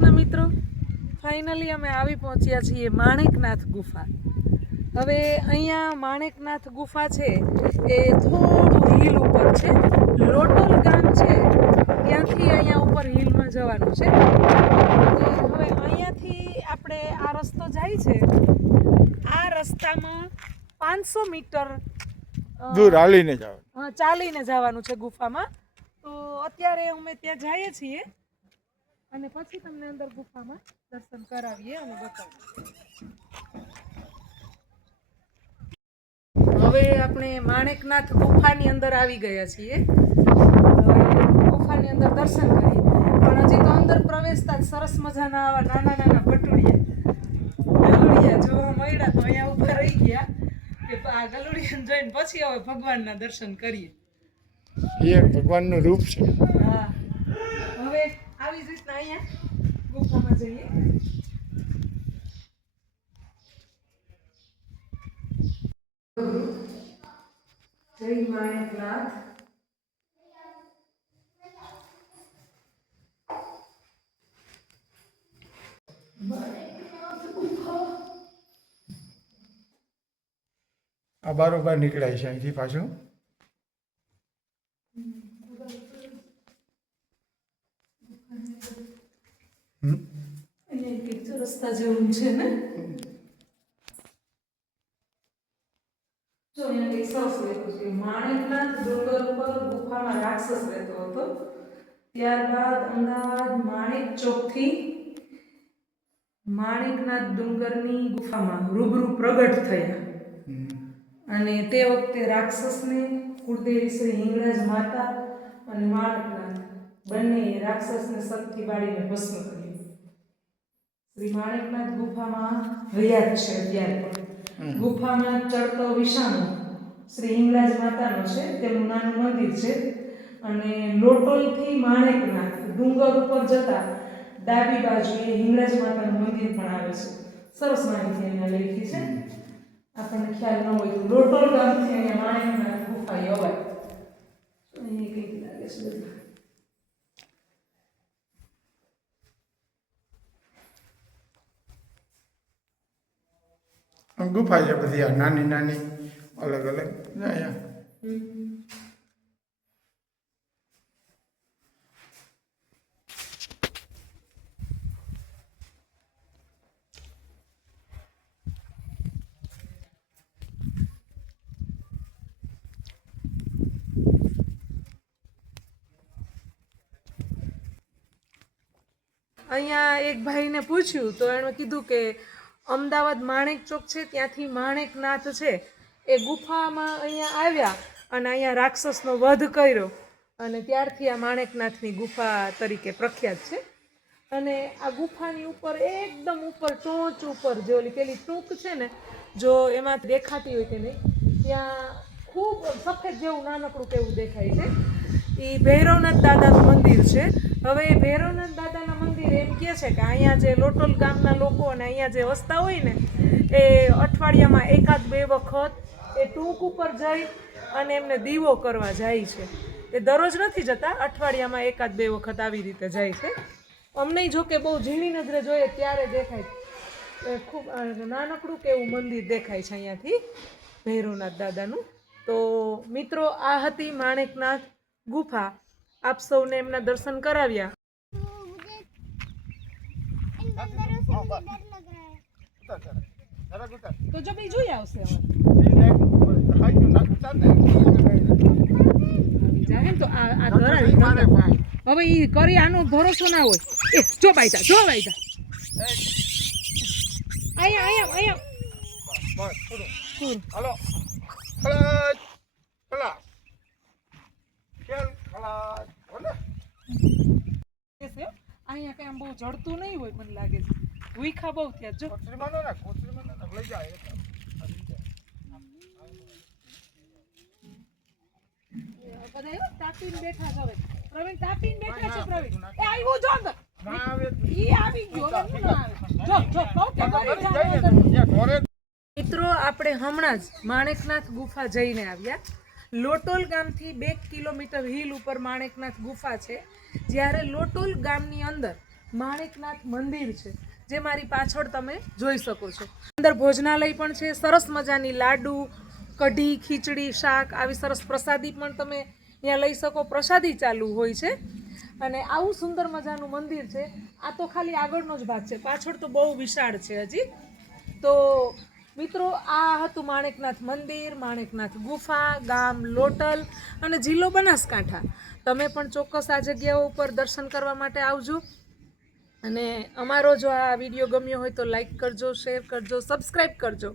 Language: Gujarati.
મિત્રો ફાઇનલી અમે આવી પહોંચ્યા છીએ માણેકનાથ ગુફા। હવે અહીંયા માણેકનાથ ગુફા છે એ થોડું હિલ ઉપર છે, લોટોલ ગામ છે ત્યાંથી અહીંયા ઉપર હિલમાં જવાનું છે। હવે અહીંયાથી આપણે આ રસ્તો જાય છે, આ રસ્તામાં 500 મીટર દૂર ચાલીને જવાનું છે ગુફામાં। તો અત્યારે અમે ત્યાં જઈએ છીએ અને પછી તમને અંદર ગુફામાં દર્શન કરાવીએ અને બતાવીએ। હવે આપણે માણેકનાથ ગુફાની અંદર આવી ગયા છીએ। ગુફાની અંદર દર્શન કરીએ, પણ હજી તો અંદર પ્રવેશતા જ સરસ મજાના આવા નાના નાના ગલુડિયા જોવા મળ્યા, તો અહીંયા ઊભા રહી ગયા કે આ ગલુડિયાને જોઈને પછી હવે ભગવાનના દર્શન કરીએ। એ ભગવાનનું રૂપ છે। હા, હવે આવી જ રીતના અહીંયા ગુફામાં જઈએ। જય માણેકનાથ। આ બારોબાર નીકળાય છે અહીંથી પાછું। રસ્તા જેવું છે ને, જો અહીંયા એક સરસ લખ્યું છે, માણેકનાથ ડુંગર પર ગુફામાં રાક્ષસ રહેતો હતો, ત્યારબાદ અમદાવાદ માણેક ચોકથી માણેકનાથ ડુંગરની ગુફામાં રૂબરૂ પ્રગટ થયા અને તે વખતે રાક્ષસને કુળદેવી શ્રી હિંગળાજ માતા અને માણેકનાથ બંને રાક્ષસને શક્તિ બાળીને ભસ્મ કર્યું। શ્રી માણેકનાથ ગુફામાં હયાત છે અત્યારે પણ। ગુફામાં ચડતો વિષાણુ શ્રી હિંગળાજ માતાનો છે, તેમનું નાનું મંદિર છે અને લોટોલથી માણેકનાથ ડુંગર ઉપર જતા ડાબી બાજુએ હિંગળાજ માતાનું મંદિર પણ આવે છે। સરસ માહિતી અહીંયા લખી છે, આપણને ખ્યાલ ન હોય તો લોટોલ ગામથી અહીંયા માણેકનાથ ગુફા અવાય। અહીંયા કંઈક લાગે છે બધું। ગુફા છે બધી આ નાની નાની અલગ અલગ અહીંયા। અહીંયા એક ભાઈને પૂછ્યું તો એણે કીધું કે અમદાવાદ માણેક ચોક છે ત્યાંથી માણેકનાથ છે એ ગુફામાં અહીંયા આવ્યા અને અહીંયા રાક્ષસનો વધ કર્યો અને ત્યારથી આ માણેકનાથની ગુફા તરીકે પ્રખ્યાત છે। અને આ ગુફાની ઉપર એકદમ ઉપર ટોચ ઉપર જે ઓલી પેલી ટૂંક છે ને, જો એમાં દેખાતી હોય કે નહીં, ત્યાં ખૂબ સફેદ જેવું નાનકડું કેવું દેખાય છે, એ ભૈરવનાથ દાદાનું મંદિર છે। હવે એ ભૈરવનાથ દાદાના મંદિર એમ કહે છે કે અહીંયા જે લોટોલ ગામના લોકો અને અહીંયા જે વસતા હોય ને એ અઠવાડિયામાં 1-2 વખત એ ટૂંક ઉપર જઈ અને એમને દીવો કરવા જાય છે। એ દરરોજ નથી જતા, અઠવાડિયામાં 1-2 વખત આવી રીતે જાય છે। અમને જો કે બહુ ઝીણી નજરે જોઈએ ત્યારે દેખાય, ખૂબ નાનકડું કેવું મંદિર દેખાય છે અહીંયાથી ભૈરવનાથ દાદાનું। તો મિત્રો, આ હતી માણેકનાથ ગુફા। આપ સૌને એમના દર્શન કરાવ્યા। તો જો ભાઈ જોઈ આવશે તો આ હવે ઈ કરી આનો ભરોસો ના હોય। એ જો બાઈતા અહીંયા હાલો ખલાસ ખલાસ ખેલ ખલાસ બોલે અહીંયા કઈ આમ બહુ જડતું નહીં હોય, મને લાગે છે ભૂખા બહુ થયા। જો કોચરીમાં નો લઈ જાય બધા તાપીને બેઠા છે। હવે પ્રવીણ તાપીને બેઠા છે। પ્રવીણ એ આવ્યો જો અંદર ના આવે, ઈ આવી ગયો, હવે ના આવે। જો કહું કે કરી મિત્રો, આપણે હમણાં જ માણેકનાથ ગુફા જઈને આવ્યા। લોટોલ ગામથી 2 કિલોમીટર હિલ ઉપર માણેકનાથ ગુફા છે। જ્યારે લોટોલ ગામની અંદર માણેકનાથ મંદિર છે, જે મારી પાછળ તમે જોઈ શકો છો. અંદર ભોજનાલય પણ છે, સરસ મજાની લાડુ, કઢી, ખીચડી, શાક આવી સરસ પ્રસાદી પણ તમે ત્યાં લઈ શકો. પ્રસાદી ચાલુ હોય છે અને આવું સુંદર મજાનું મંદિર છે. આ તો ખાલી આગળનો જ ભાગ છે, પાછળ તો બહુ વિશાળ છે હજી. તો મિત્રો, આ હતું માણેકનાથ મંદિર, માણેકનાથ ગુફા, ગામ લોટલ અને જિલ્લો બનાસકાંઠા. તમે પણ ચોક્કસ આ જગ્યાઓ ઉપર દર્શન કરવા માટે આવજો. અને અમારો જો આ વિડીયો ગમ્યો હોય તો લાઈક કરજો, શેર કરજો, સબસ્ક્રાઈબ કરજો.